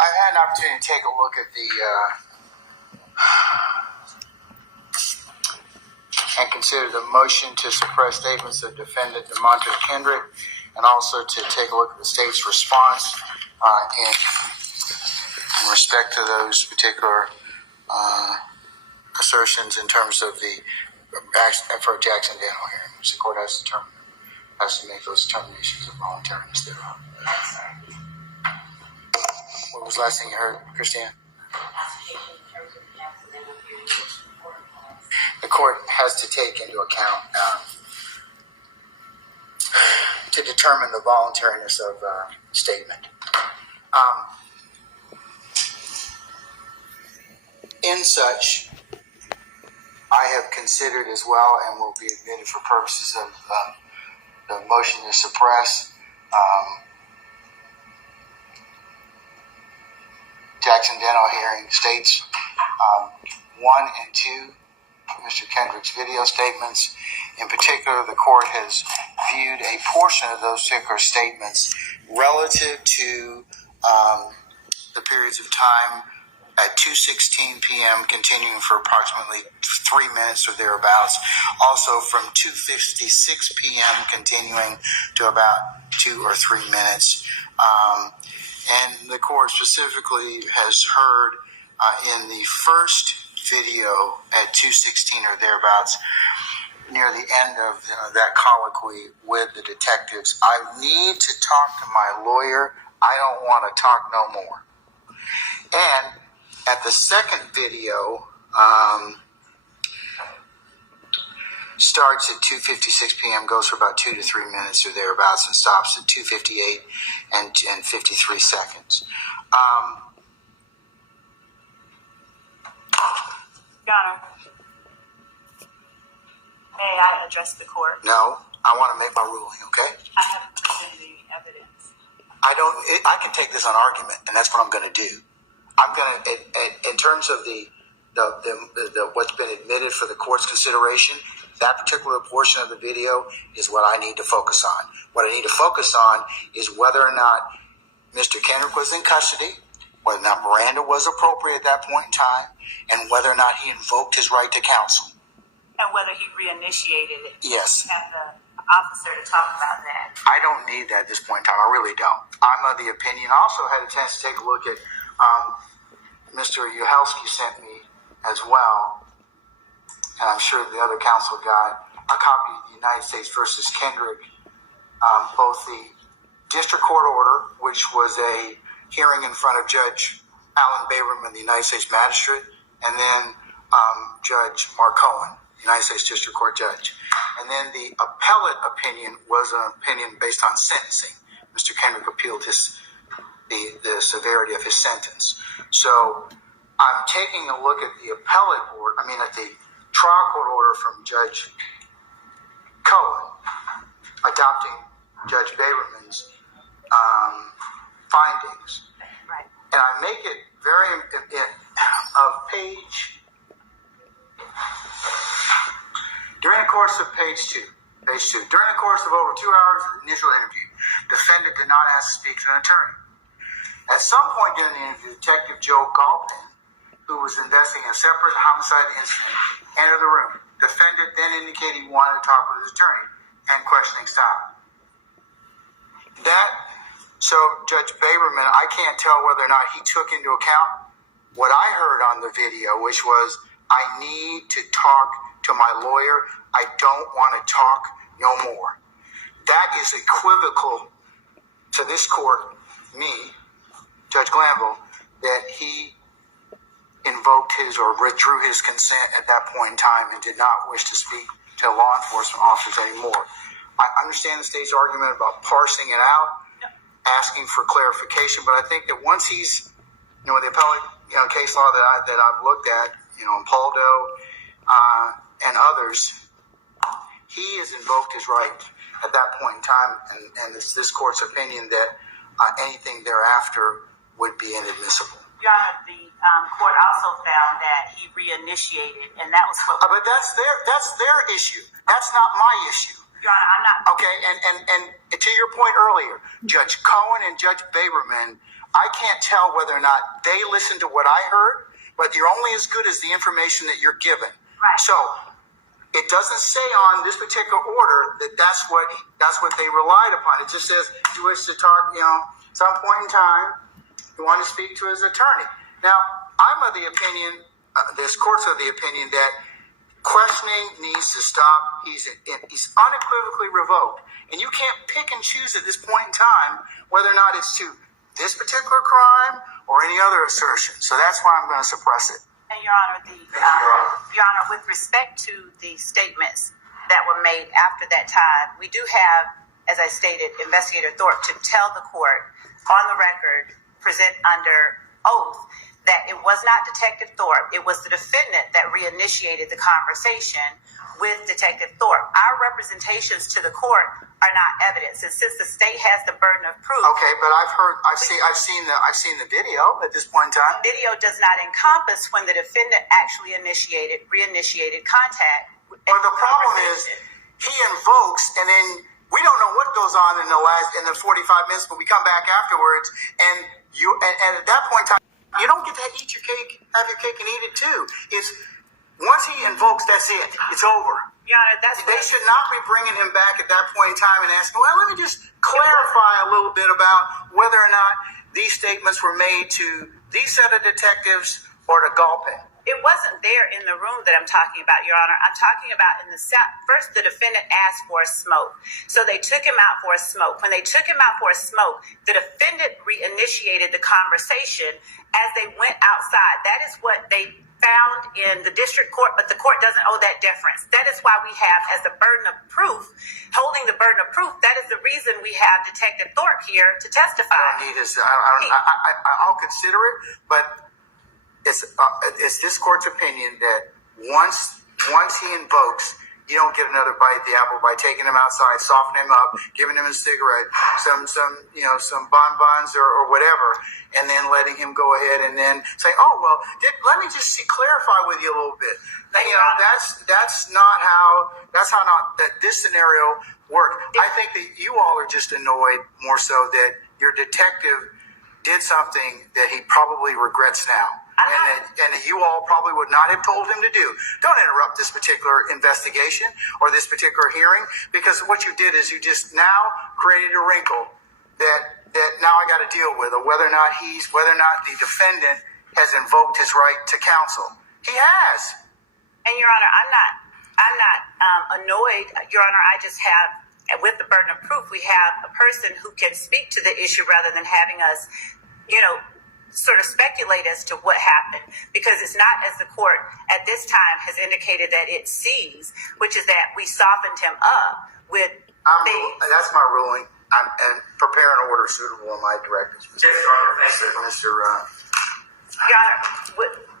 I've had an opportunity to take a look at and consider the motion to suppress statements of defendant DeMonte Kendrick, and also to take a look at the state's response in respect to those particular assertions in terms of the for Jackson Daniel hearing, which the court has to make those determinations of voluntariness thereof. What was the last thing you heard, Christine? The court has to take into account to determine the voluntariness of statement. In such, I have considered as well, and will be admitted for purposes of the motion to suppress, Jackson Dental hearing states 1 and 2 of Mr. Kendrick's video statements. In particular, the court has viewed a portion of those particular statements relative to the periods of time at 2:16 p.m. continuing for approximately 3 minutes or thereabouts. Also from 2:56 p.m. continuing to about 2 or 3 minutes. And the court specifically has heard in the first video at 2:16 or thereabouts, near the end of that colloquy with the detectives, I need to talk to my lawyer. I don't want to talk no more. And at the second video, starts at 2:56 p.m., goes for about 2 to 3 minutes or thereabouts, and stops at 2:58 and 53 seconds. Your Honor, may I address the court? No, I want to make my ruling, okay? I haven't presented any evidence. I can take this on argument, and that's what I'm going to do. I'm going to, in terms of the what's been admitted for the court's consideration, that particular portion of the video is what I need to focus on. What I need to focus on is whether or not Mr. Kendrick was in custody, whether or not Miranda was appropriate at that point in time, and whether or not he invoked his right to counsel. And whether he reinitiated it. Yes. Have the officer to talk about that. I don't need that at this point in time. I really don't. I'm of the opinion. I also had a chance to take a look at Mr. Uhelski sent me as well, and I'm sure the other counsel got a copy of the United States versus Kendrick, both the district court order, which was a hearing in front of Judge Alan Baberman, the United States magistrate, and then Judge Mark Cohen, United States District Court judge. And then the appellate opinion was an opinion based on sentencing. Mr. Kendrick appealed the severity of his sentence. So I'm taking a look at the at the trial court order from Judge Cohen, adopting Judge Baberman's findings. Right. And I make it very of page. During the course of page 2, during the course of over 2 hours of the initial interview, defendant did not ask to speak to an attorney. At some point during the interview, Detective Joe Galpin, who was investigating a separate homicide incident, entered the room. Defendant then indicated he wanted to talk with his attorney, and questioning stopped. So Judge Baberman, I can't tell whether or not he took into account what I heard on the video, which was, I need to talk to my lawyer. I don't want to talk no more. That is equivocal to this court, me, Judge Glanville, that he invoked his or withdrew his consent at that point in time and did not wish to speak to law enforcement officers anymore. I understand the state's argument about parsing it out, asking for clarification, but I think that once he's, the appellate, case law that I've looked at, in Paldo and others, he has invoked his right at that point in time, and it's this court's opinion that anything thereafter would be inadmissible. Your Honor, the court also found that he reinitiated, and that was what. But that's their issue. That's not my issue. Your Honor, I'm not. Okay, and to your point earlier, Judge Cohen and Judge Baberman I can't tell whether or not they listened to what I heard, but you're only as good as the information that you're given. Right. So it doesn't say on this particular order that that's what they relied upon. It just says he wishes to talk, some point in time, he wanted to speak to his attorney. Now, I'm of the opinion, this court's of the opinion that questioning needs to stop. He's unequivocally revoked. And you can't pick and choose at this point in time whether or not it's to this particular crime or any other assertion. So that's why I'm going to suppress it. And Your Honor, Your Honor, with respect to the statements that were made after that time, we do have, as I stated, Investigator Thorpe to tell the court on the record, present under oath, that it was not Detective Thorpe, it was the defendant that reinitiated the conversation with Detective Thorpe. Our representations to the court are not evidence, and since the state has the burden of proof. Okay, but I've seen the video at this point in time. Video does not encompass when the defendant actually reinitiated contact. But the problem is, he invokes, and then we don't know what goes on in the 45 minutes, but we come back afterwards, and at that point in time, you don't get to eat your cake, have your cake and eat it too. Once he invokes, that's it. It's over. Your Honor, they should not be bringing him back at that point in time and asking, well, let me just clarify a little bit about whether or not these statements were made to these set of detectives or to Galpin. It wasn't there in the room that I'm talking about, Your Honor. I'm talking about in the first, the defendant asked for a smoke. So they took him out for a smoke. When they took him out for a smoke, the defendant reinitiated the conversation as they went outside. That is what they found in the district court, but the court doesn't owe that deference. That is why we have, as the burden of proof, holding the burden of proof, that is the reason we have Detective Thorpe here to testify. I'll consider it, but it's this court's opinion that once he invokes, you don't get another bite at the apple by taking him outside, softening him up, giving him a cigarette, some bonbons or whatever, and then letting him go ahead and then say, oh, well, let me just clarify with you a little bit. That's not how this scenario worked. I think that you all are just annoyed more so that your detective did something that he probably regrets now. And you all probably would not have told him to do. Don't interrupt this particular investigation or this particular hearing, because what you did is you just now created a wrinkle that now I got to deal with, or whether or not the defendant has invoked his right to counsel. He has. And Your Honor, I'm not annoyed, Your Honor. I just have, with the burden of proof, we have a person who can speak to the issue rather than having us, sort of speculate as to what happened, because it's not, as the court at this time has indicated that it sees, which is that we softened him up with things. That's my ruling. And prepare an order suitable in my directives. Yes, Your Honor. Mr. Your Honor,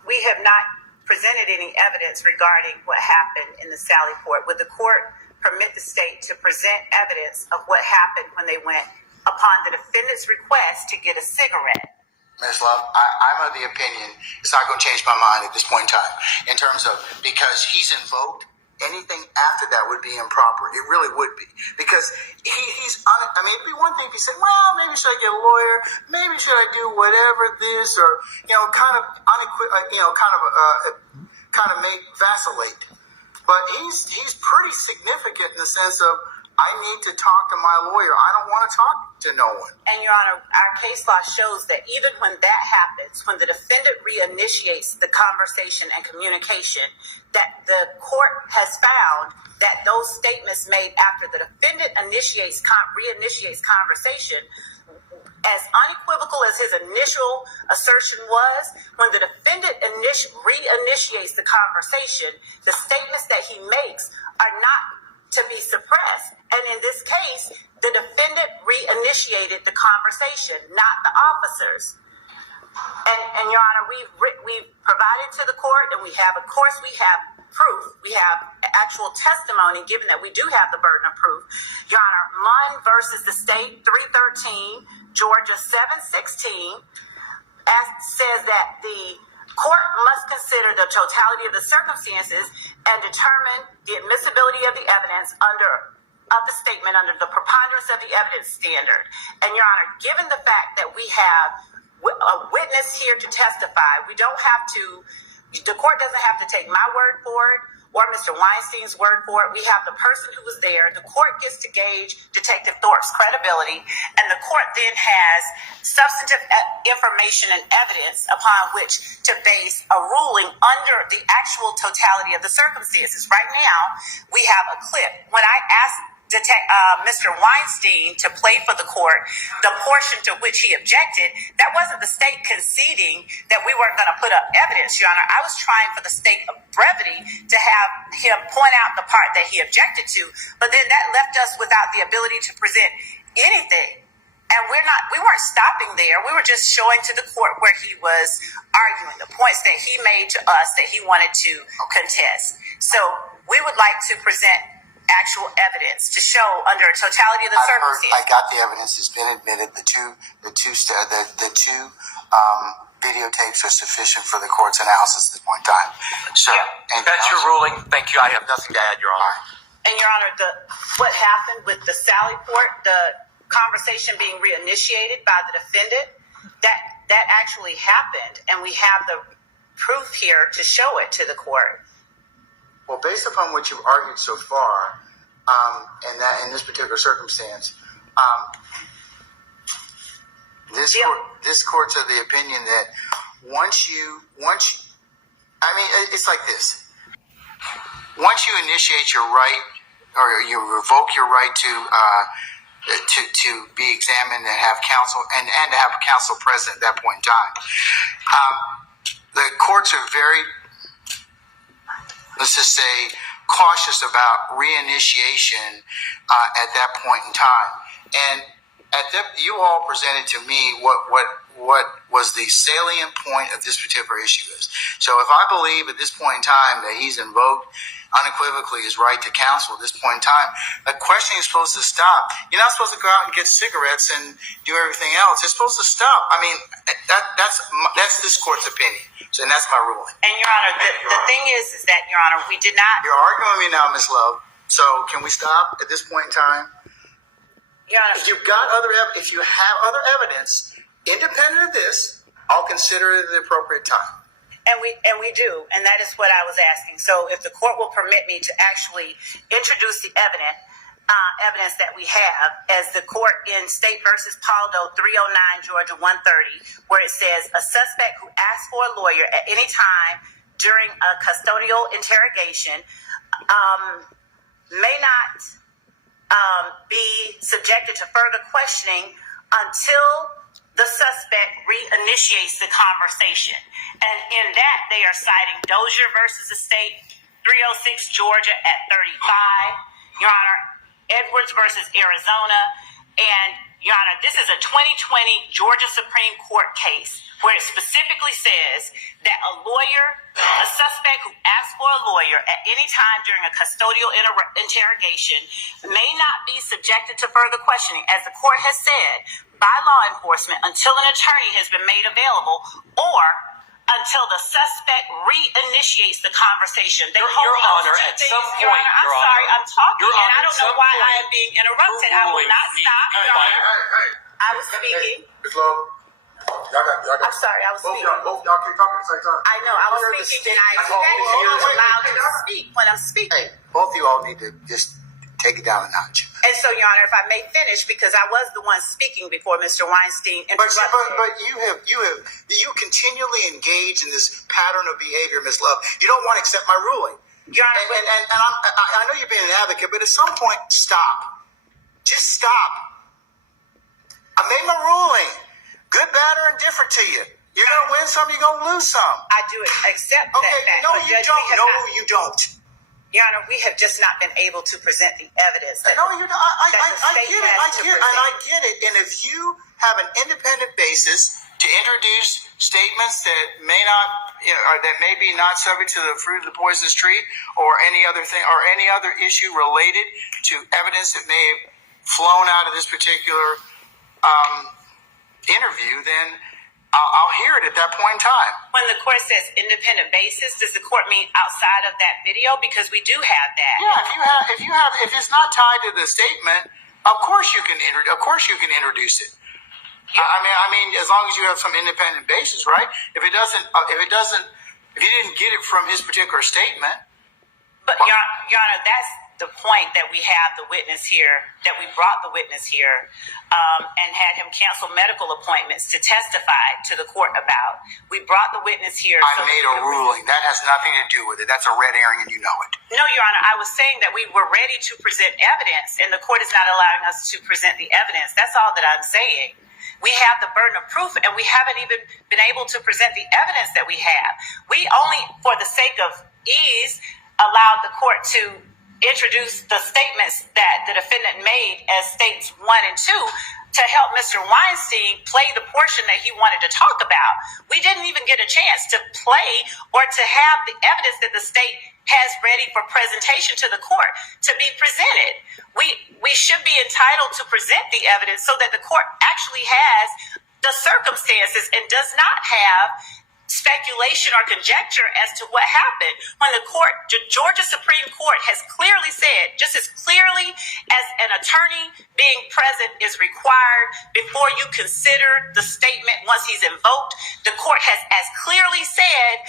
we have not presented any evidence regarding what happened in the Sally Port. Would the court permit the state to present evidence of what happened when they went upon the defendant's request to get a cigarette? Ms. Love, I'm of the opinion it's not going to change my mind at this point in time, in terms of, because he's invoked, anything after that would be improper. It really would be, because it'd be one thing if he said, well, maybe should I get a lawyer? Maybe should I do whatever this, or kind of make vacillate. But he's pretty significant in the sense of, I need to talk to my lawyer. I don't want to talk to no one. And Your Honor, our case law shows that even when that happens, when the defendant reinitiates the conversation and communication, that the court has found that those statements made after the defendant reinitiates conversation, as unequivocal as his initial assertion was, when the defendant reinitiates the conversation, the statements that he makes are not to be suppressed. And in this case, the defendant reinitiated the conversation, not the officers. And Your Honor, we've provided to the court, and we have proof. We have actual testimony, given that we do have the burden of proof. Your Honor, Munn versus the state, 313, Georgia 716, says that the court must consider the totality of the circumstances and determine the admissibility of the evidence of the statement under the preponderance of the evidence standard. And Your Honor, given the fact that we have a witness here to testify. We don't have to, the court doesn't have to take my word for it or Mr. Weinstein's word for it. We have the person who was there. The court gets to gauge Detective Thorpe's credibility, and the court then has substantive information and evidence upon which to base a ruling under the actual totality of the circumstances. Right now, we have a clip. When I asked Mr. Weinstein to play for the court the portion to which he objected, that wasn't the state conceding that we weren't going to put up evidence, Your Honor. I was trying for the sake of brevity to have him point out the part that he objected to, but then that left us without the ability to present anything. And we weren't stopping there. We were just showing to the court where he was arguing the points that he made to us that he wanted to contest. So we would like to present actual evidence to show under a totality of the circumstances. I got the evidence. It's been admitted. The two videotapes are sufficient for the court's analysis at this point in time. So, and that's your ruling. Thank you. I have nothing to add, Your Honor. And Your Honor, what happened with the Sally Port, the conversation being reinitiated by the defendant, that actually happened, and we have the proof here to show it to the court. Well, based upon what you've argued so far, and that in this particular circumstance, this court's of the opinion that it's like this. Once you initiate your right, or you revoke your right to be examined and have counsel, and to have counsel present at that point in time, the courts are very, let's just say, cautious about reinitiation at that point in time. And you all presented to me what was the salient point of this particular issue is. So if I believe at this point in time that he's invoked unequivocally his right to counsel at this point in time, the questioning is supposed to stop. You're not supposed to go out and get cigarettes and do everything else. It's supposed to stop. I mean, that's this court's opinion. So, and that's my ruling. And Your Honor, the thing is that, Your Honor, we did not. You're arguing with me now, Ms. Love. So can we stop at this point in time? Your Honor, if you have other evidence independent of this, I'll consider it at the appropriate time. And we do, and that is what I was asking. So if the court will permit me to actually introduce the evidence that we have, as the court in State versus Paldo 309 Georgia 130, where it says a suspect who asks for a lawyer at any time during a custodial interrogation may not be subjected to further questioning until the suspect reinitiates the conversation. And in that, they are citing Dozier versus the State 306 Georgia at 35, Your Honor, Edwards versus Arizona, and Your Honor, this is a 2020 Georgia Supreme Court case where it specifically says that a suspect who asks for a lawyer at any time during a custodial interrogation may not be subjected to further questioning, as the court has said, by law enforcement until an attorney has been made available or until the suspect reinitiates the conversation. Your Honor, at some point, Your Honor, I'm sorry, I'm talking, Your Honor, and I don't know why I am being interrupted. I will not stop. Your Honor, I was speaking. Ms. Love, y'all I'm sorry, I was speaking. Both y'all keep talking at the same time. I know, I was speaking, and I expect you to allow me to speak when I'm speaking. Hey, both of you all need to just take it down a notch. And so, Your Honor, if I may finish, because I was the one speaking before Mr. Weinstein interrupted. But you continually engage in this pattern of behavior, Ms. Love. You don't want to accept my ruling. Your Honor, and I know you're being an advocate, but at some point, stop. Just stop. I made my ruling. Good, bad, or indifferent to you. You're going to win some, you're going to lose some. I do accept that fact. No, you don't. No, you don't. Your Honor, we have just not been able to present the evidence. No, you don't. I get it. And if you have an independent basis to introduce statements that may not, or that may be not subject to the fruit of the poisonous tree, or any other thing, or any other issue related to evidence that may have flown out of this particular interview, then I'll hear it at that point in time. When the court says independent basis, does the court mean outside of that video? Because we do have that. Yeah, if it's not tied to the statement, of course you can introduce it. I mean, as long as you have some independent basis, right? If you didn't get it from his particular statement. But Your Honor, that's the point that we have the witness here, that we brought the witness here, and had him cancel medical appointments to testify to the court about. We brought the witness here. I made a ruling. That has nothing to do with it. That's a red herring, and you know it. No, Your Honor, I was saying that we were ready to present evidence, and the court is not allowing us to present the evidence. That's all that I'm saying. We have the burden of proof, and we haven't even been able to present the evidence that we have. We only, for the sake of ease, allowed the court to introduce the statements that the defendant made as states 1 and 2 to help Mr. Weinstein play the portion that he wanted to talk about. We didn't even get a chance to play or to have the evidence that the state has ready for presentation to the court to be presented. We should be entitled to present the evidence so that the court actually has the circumstances and does not have speculation or conjecture as to what happened when the Georgia Supreme Court has clearly said, just as clearly as an attorney being present is required before you consider the statement once he's invoked, the court has as clearly said,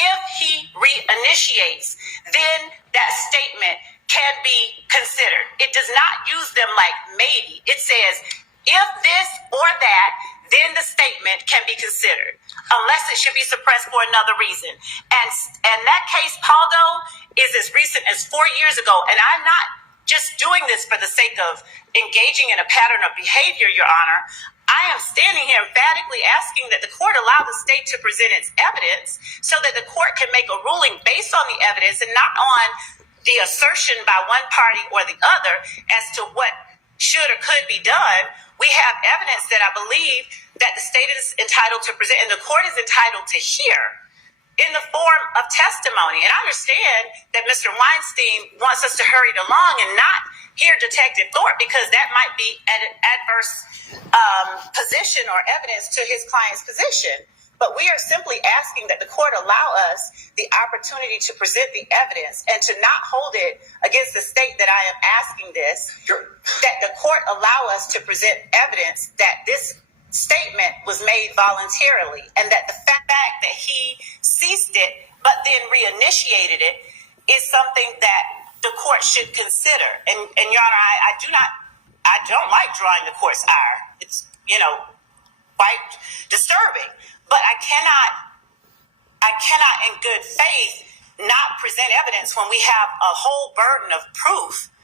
if he reinitiates, then that statement can be considered. It does not use them like maybe. It says, if this or that, then the statement can be considered, unless it should be suppressed for another reason. And that case, Paldo, is as recent as 4 years ago. And I'm not just doing this for the sake of engaging in a pattern of behavior, Your Honor. I am standing here emphatically asking that the court allow the state to present its evidence so that the court can make a ruling based on the evidence and not on the assertion by one party or the other as to what should or could be done. We have evidence that I believe that the state is entitled to present and the court is entitled to hear in the form of testimony. And I understand that Mr. Weinstein wants us to hurry it along and not hear Detective Thorpe because that might be an adverse position or evidence to his client's position. But we are simply asking that the court allow us the opportunity to present the evidence and to not hold it against the state that I am asking this, that the court allow us to present evidence that this statement was made voluntarily and that the fact that he ceased it but then reinitiated it is something that the court should consider. And Your Honor, I don't like drawing the court's ire. It's, quite disturbing. But I cannot in good faith not present evidence when we have a whole burden of proof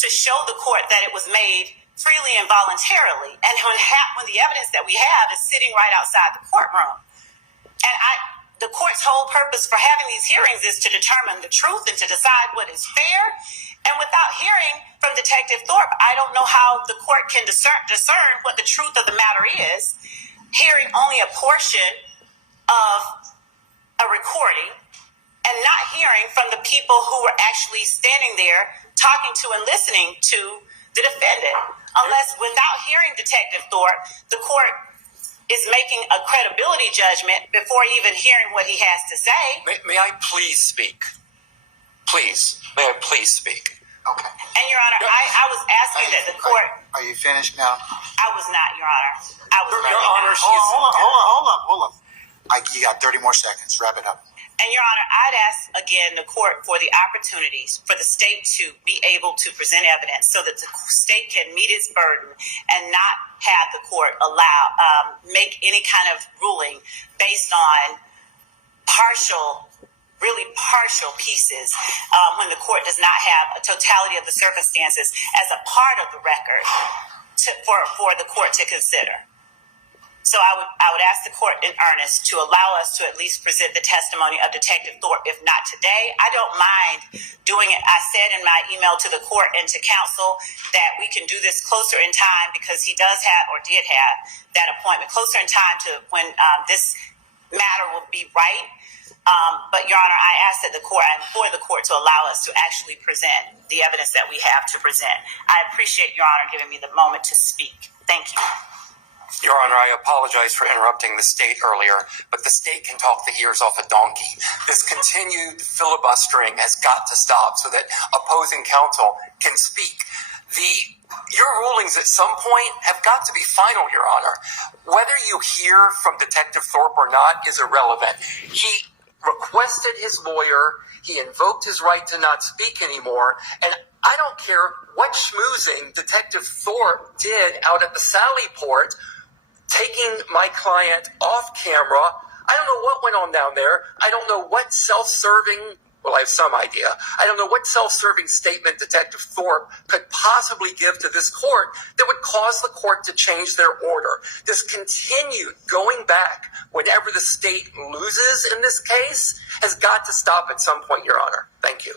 to show the court that it was made freely and voluntarily. And when the evidence that we have is sitting right outside the courtroom. And the court's whole purpose for having these hearings is to determine the truth and to decide what is fair. And without hearing from Detective Thorpe, I don't know how the court can discern what the truth of the matter is. Hearing only a portion of a recording and not hearing from the people who were actually standing there talking to and listening to the defendant. Unless without hearing Detective Thorpe, the court is making a credibility judgment before even hearing what he has to say. May I please speak? Please. May I please speak? Okay. And Your Honor, I was asking that the court... Are you finished now? I was not, Your Honor. I was not. Your Honor, Hold up. You got 30 more seconds. Wrap it up. And Your Honor, I'd ask again the court for the opportunities for the state to be able to present evidence so that the state can meet its burden and not have the court make any kind of ruling based on really partial pieces when the court does not have a totality of the circumstances as a part of the record for the court to consider. So I would ask the court in earnest to allow us to at least present the testimony of Detective Thorpe, if not today. I don't mind doing it. I said in my email to the court and to counsel that we can do this closer in time because he does have or did have that appointment closer in time to when this matter will be right. But Your Honor, I ask that the court, I implore the court to allow us to actually present the evidence that we have to present. I appreciate Your Honor giving me the moment to speak. Thank you. Your Honor, I apologize for interrupting the state earlier, but the state can talk the ears off a donkey. This continued filibustering has got to stop so that opposing counsel can speak. Your rulings at some point have got to be final, Your Honor. Whether you hear from Detective Thorpe or not is irrelevant. He requested his lawyer. He invoked his right to not speak anymore. And I don't care what schmoozing Detective Thorpe did out at the Sally Port, taking my client off camera. I don't know what went on down there. I don't know what self-serving, well, I have some idea. I don't know what self-serving statement Detective Thorpe could possibly give to this court that would cause the court to change their order. This continued going back whenever the state loses in this case has got to stop at some point, Your Honor. Thank you.